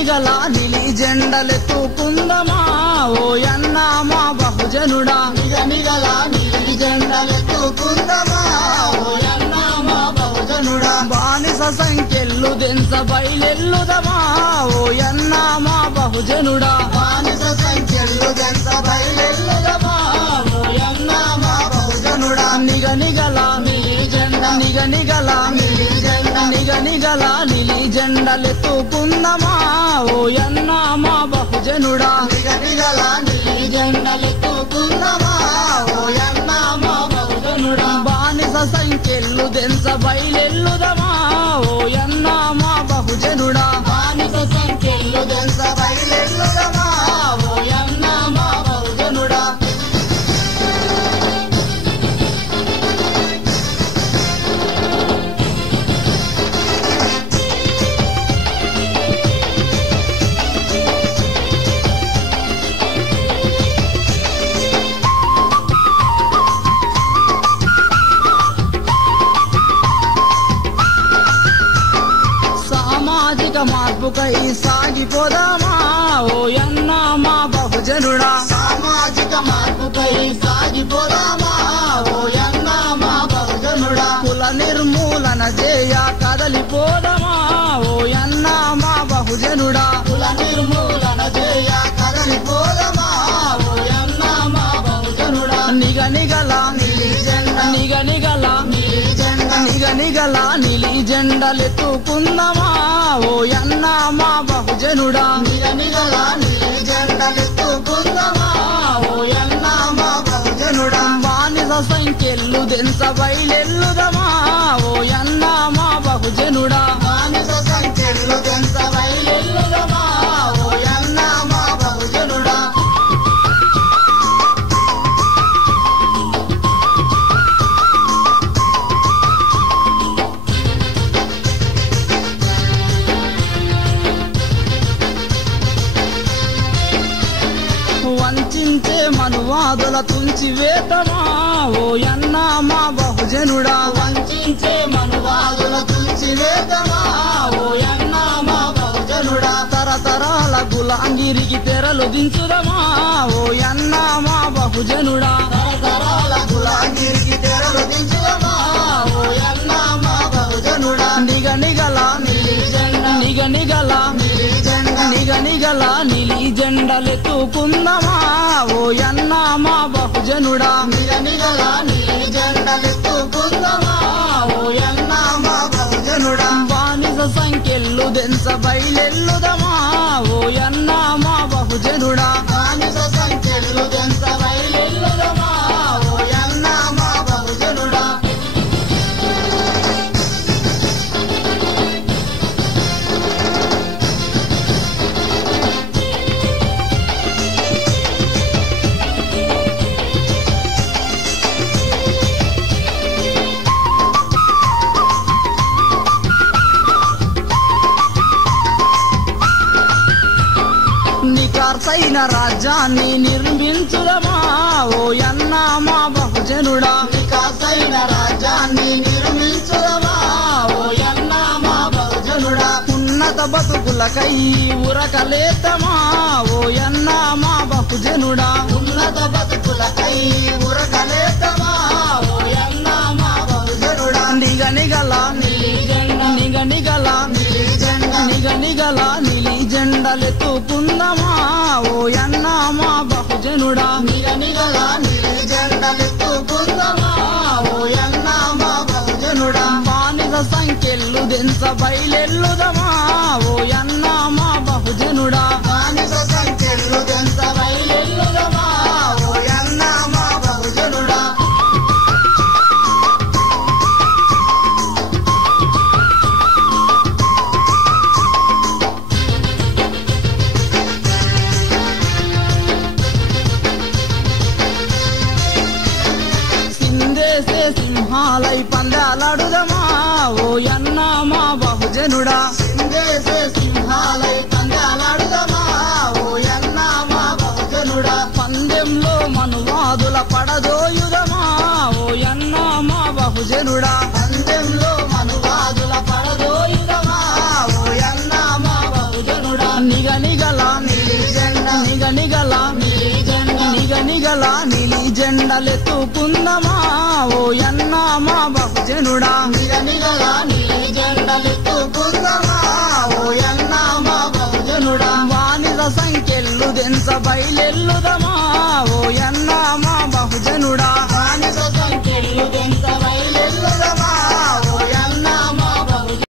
నిగనిగల నిలి జెండలెత్తుకుందమా ఓయన్న మా బహుజనుడా నిగనిగల నిలి జెండలెత్తుకుందమా ఓయన్న మా బహుజనుడా బానిస సంఖ్యలు దెంచ బయలెల్లుదమా ఓయన్న మా బహుజనుడా బానిస సంఖ్యలు దెంచ బయలెల్లుదమా ఓయన్న మా బహుజనుడా నిగనిగల నిలి జెండ నిగనిగల నిలి జెండ నిగనిగల నిలి జెండలెత్తుకుందమా ఓయన్న మా బహుజనుడా నిగనిగల నిలి జెండలెత్తుకుందమా ఓయన్న మా బహుజనుడా బానిస సంఖ్యలు దెంచ బయలెల్లుదమా ఓయన్న మా బహుజనుడా బానిస సంఖ్యలు దెంచ బయలెల్లుదమా ఓయన్న మా బహుజనుడా సామాజిక మార్పుకై సాగిపోదామా ఓయన్న మా బహుజనుడా సామాజిక మార్పుకై సాగిపోదామా ఓయన్న మా బహుజనుడా కుల నిర్మూలన చేయ కదలిపోదామా ఓయన్న మా బహుజనుడా కుల నిర్మూలన చేయ కదలిపోదామా ఓయన్న మా బహుజనుడా నిగనిగల నిలి జెండ నిగనిగల నిలి జెండ నిగనిగల నిలి జెండలెత్తుకుందమా ఓయన్న మా బహుజనుడా నిగనిగల నిలి జెండలెత్తుకుందమా ఓయన్న మా బహుజనుడా బానిస సంఖ్యలు దెంచ బయలెల్లుదమా ఓయన్న మా బహుజనుడా బానిస సంఖ్యలు దెంచ బయలెల్లుదమా ఓయన్న మా బహుజనుడా వంచించే మనువాదుల తుంచివేతమా ఓయన్న మా బహుజనుడా వంచించే మనువాదుల తుల్చివేతమా ఓయన్న మా బహుజనుడా తరతరాల గులాంగిరికి తెరలు దించుదమా ఓయన్న మా బహుజనుడా తరతరాల గులాంగిరికి తెరలు దించుదమా ఓయన్న మా బహుజనుడా నిగనిగల నిలి జెండ నిగనిగల నిలి జెండ నిగనిగల నిలి జెండలెత్తుకుందమా ఓయన్న మా బహుజనుడా నిగనిగల నిలి జెండలెత్తుకుందమా ఓయన్న మా బహుజనుడా బానిస సంఖ్యలు దెంచ బయలెల్లుదమా ఓయన్న మా బహుజనుడా బానిస సంఖ్యలు దెంచ బయలెల్లుదమా ఓయన్న మా బహుజనుడా నికార్సైన రాజ్యాన్ని నిర్మించుదమా ఓయన్న మా బహుజనుడా వికాసైన రాజ్యాన్ని నిర్మించుదమా ఓయన్న మా బహుజనుడా ఉన్నత బతుకులకై ఉరకలేతమా ఓయన్న మా బహుజనుడా ఉన్నత బతుకులకై ఉరకలేతమా ఓయన్న మా బహుజనుడా నిగనిగల నిలి జెండ నిగనిగల నిలి జెండ నిగనిగల నిలి జెండలెత్తుకుందమా ఓయన్న మా బహుజనుడా నిగనిగల నిలి జెండలెత్తుకుందమా ఓయన్న మా బహుజనుడా బానిస సంఖ్యలు దెంచ బయలెల్లుదమా ఓయన్న మా బహుజనుడా బానిస సంఖ్యలు దెంచ బయలెల్లుదమా ఓయన్న మా బహుజనుడా సిందేసే సింహాలై పందాలాడుదమా ఓయన్న మా బహుజనుడా సిందేసే సింహాలై పందాలాడుదమా ఓయన్న మా బహుజనుడా పందెంలో మనువాదుల పడదోయుదమా ఓయన్న మా బహుజనుడా పందెంలో మనువాదుల పడదోయుదమా ఓయన్న మా బహుజనుడా నిగల నీలి జెండా నిగల నీలి జెండా నిగల నీలి జెండలెత్తుకుందమా ఓ యన్న మా బహుజనుడా నిగనిగల నీలి జెండలెత్తుకుందమా ఓ యన్న మా బహుజనుడా వానిల సంఖ్యలు దెంచ బయలే